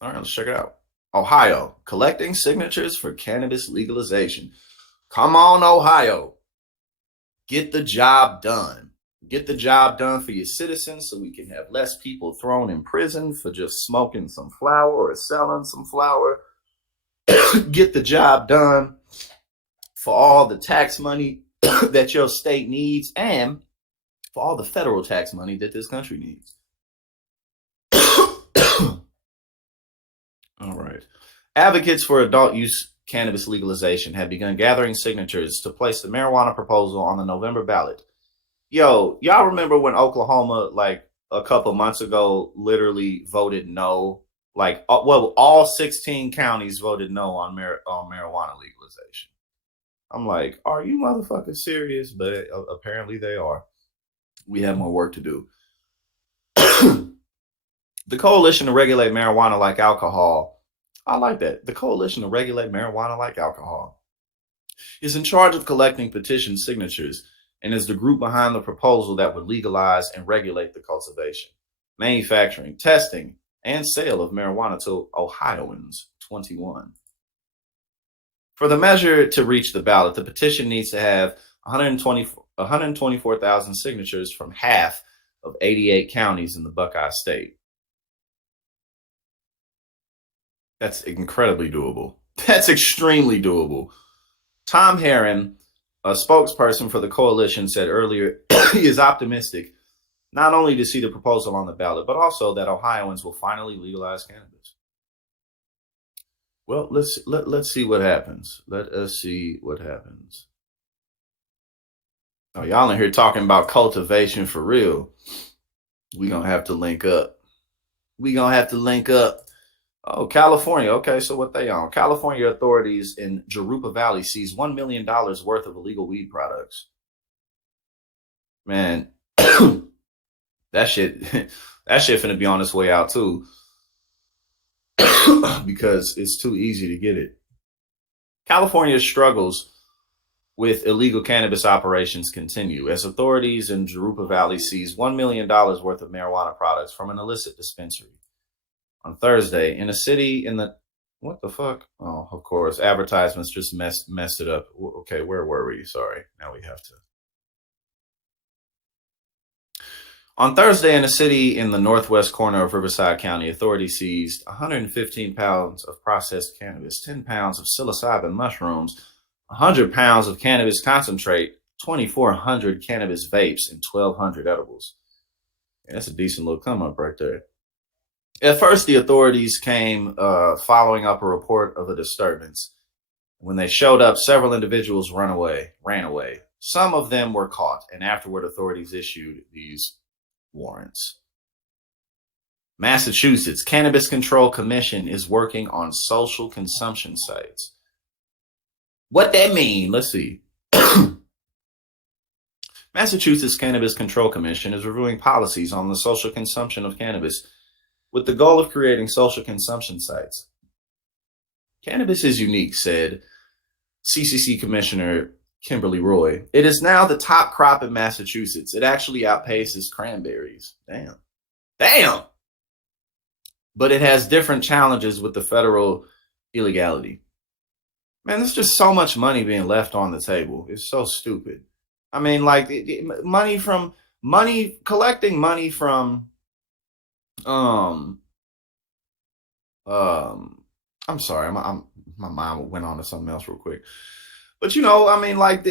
All right, let's check it out. Ohio, collecting signatures for cannabis legalization. Come on, Ohio. Get the job done. Get the job done for your citizens so we can have less people thrown in prison for just smoking some flower or selling some flower. Get the job done for all the tax money that your state needs and for all the federal tax money that this country needs. All right. Advocates for adult use cannabis legalization have begun gathering signatures to place the marijuana proposal on the November ballot. Yo, y'all remember when Oklahoma, like a couple months ago, literally voted no? Like, well, all 16 counties voted no on marijuana legalization. I'm like, are you motherfuckers serious? But apparently they are. We have more work to do. The Coalition to Regulate Marijuana Like Alcohol, I like that. The Coalition to Regulate Marijuana Like Alcohol is in charge of collecting petition signatures and is the group behind the proposal that would legalize and regulate the cultivation, manufacturing, testing, and sale of marijuana to Ohioans 21. For the measure to reach the ballot, the petition needs to have 124,000 signatures from half of 88 counties in the Buckeye State. That's incredibly doable. That's extremely doable. Tom Herron, a spokesperson for the coalition, said earlier he is optimistic not only to see the proposal on the ballot, but also that Ohioans will finally legalize cannabis. Well, let's see what happens. Let us see what happens. Oh, y'all in here talking about cultivation for real. We gonna have to link up. We gonna have to link up. Oh, California. Okay, so what they on? California authorities in Jurupa Valley seize $1 million worth of illegal weed products. Man, that shit, that shit finna be on its way out too, because it's too easy to get it. California's struggles with illegal cannabis operations continue as authorities in Jurupa Valley seize $1 million worth of marijuana products from an illicit dispensary on Thursday in a city in the what the fuck? Oh, of course, advertisements just messed it up. Okay, where were we? Sorry. Now we have to. On Thursday, in a city in the northwest corner of Riverside County, authorities seized 115 pounds of processed cannabis, 10 pounds of psilocybin mushrooms, 100 pounds of cannabis concentrate, 2,400 cannabis vapes, and 1,200 edibles. Yeah, that's a decent little come up right there. At first, the authorities came following up a report of a disturbance. When they showed up, several individuals ran away. Some of them were caught, and afterward, authorities issued these warrants. Massachusetts Cannabis Control Commission is working on social consumption sites. What that mean? Let's see. Massachusetts Cannabis Control Commission is reviewing policies on the social consumption of cannabis with the goal of creating social consumption sites. Cannabis is unique, said CCC Commissioner Kimberly Roy. It is now the top crop in Massachusetts. It actually outpaces cranberries. Damn. But it has different challenges with the federal illegality. Man, there's just so much money being left on the table. It's so stupid. I mean, like collecting money from um I'm sorry, my mind went on to something else real quick. But I mean, like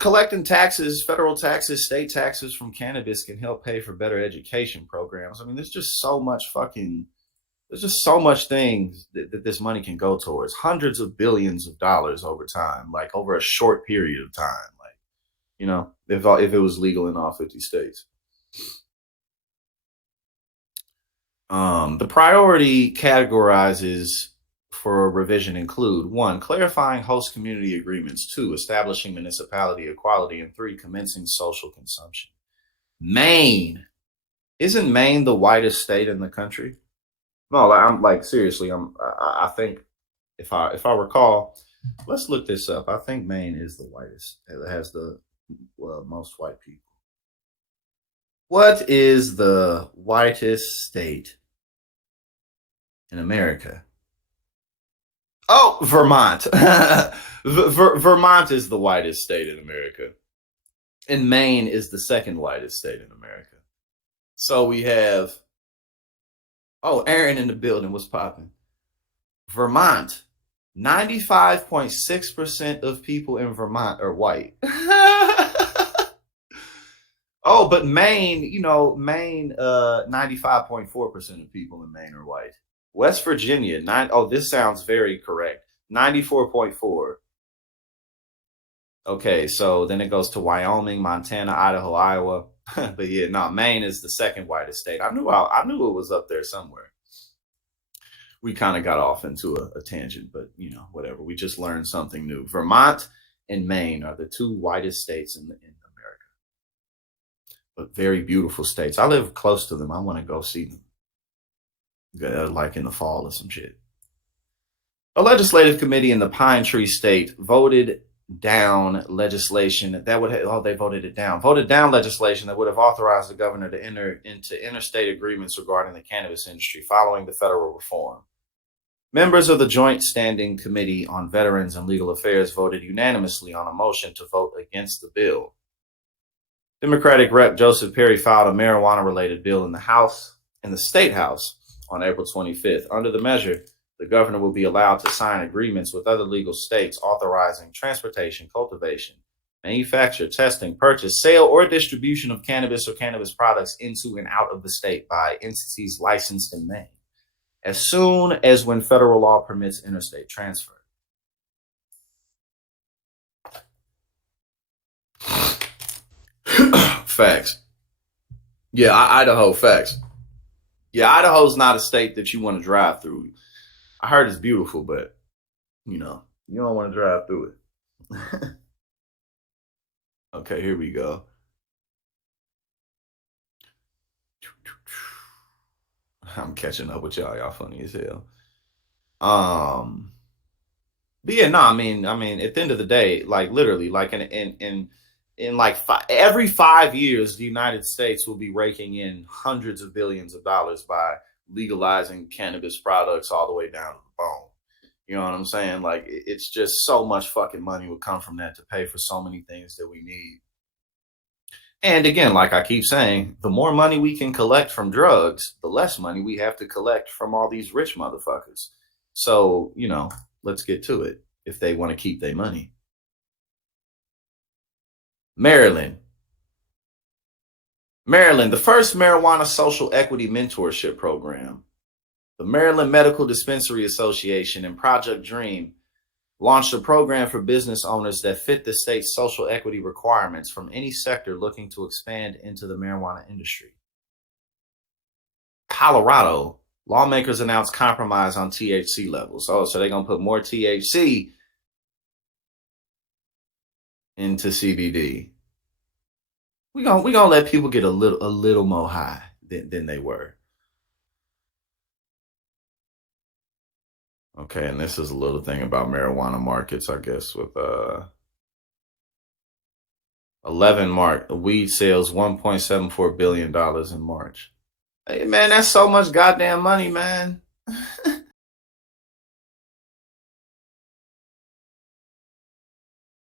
collecting taxes, federal taxes, state taxes from cannabis can help pay for better education programs. I mean, there's just so much things that this money can go towards. Hundreds of billions of dollars over time, like over a short period of time. Like, if it was legal in all 50 states. The priority categorizes for revision include 1, clarifying host community agreements, 2, establishing municipality equality, and 3, commencing social consumption. Maine. Isn't Maine the whitest state in the country? No, I'm like seriously. I think if I recall, let's look this up. I think Maine is the whitest. It has the most white people. What is the whitest state in America? Oh, Vermont. Vermont is the whitest state in America. And Maine is the second whitest state in America. So we have, oh, Aaron in the building. What's popping? Vermont. 95.6% of people in Vermont are white. Oh, but Maine, Maine, 95.4% of people in Maine are white. West Virginia, oh, this sounds very correct. 94.4. Okay, so then it goes to Wyoming, Montana, Idaho, Iowa. But yeah, no, Maine is the second whitest state. I knew it was up there somewhere. We kind of got off into a tangent, but whatever. We just learned something new. Vermont and Maine are the two whitest states in America, but very beautiful states. I live close to them. I want to go see them, like in the fall or some shit. A legislative committee in the Pine Tree State voted down legislation that would voted down legislation that would have authorized the governor to enter into interstate agreements regarding the cannabis industry following the federal reform. Members of the Joint Standing Committee on Veterans and Legal Affairs voted unanimously on a motion to vote against the bill. Democratic Rep. Joseph Perry filed a marijuana-related bill in the State House on April 25th. Under the measure, the governor will be allowed to sign agreements with other legal states authorizing transportation, cultivation, manufacture, testing, purchase, sale, or distribution of cannabis or cannabis products into and out of the state by entities licensed in Maine, as soon as when federal law permits interstate transfer. Facts. Yeah, Idaho, facts. Yeah, Idaho's not a state that you want to drive through. I heard it's beautiful, but you don't want to drive through it. Okay, here we go. I'm catching up with y'all. Y'all funny as hell. But yeah, no, I mean, at the end of the day, like literally, like in like every 5 years, the United States will be raking in hundreds of billions of dollars by legalizing cannabis products all the way down to the bone. You know what I'm saying? Like it's just so much fucking money would come from that to pay for so many things that we need. And again, like I keep saying, the more money we can collect from drugs, the less money we have to collect from all these rich motherfuckers. So, let's get to it if they want to keep their money. Maryland, the first marijuana social equity mentorship program. The Maryland Medical Dispensary Association and Project Dream launched a program for business owners that fit the state's social equity requirements from any sector looking to expand into the marijuana industry. Colorado, lawmakers announced compromise on THC levels. Oh, so they're going to put more THC into CBD. We're gonna let people get a little more high than they were. Okay, and this is a little thing about marijuana markets, I guess, with 11 weed sales, $1.74 billion in March. Hey man, that's so much goddamn money, man.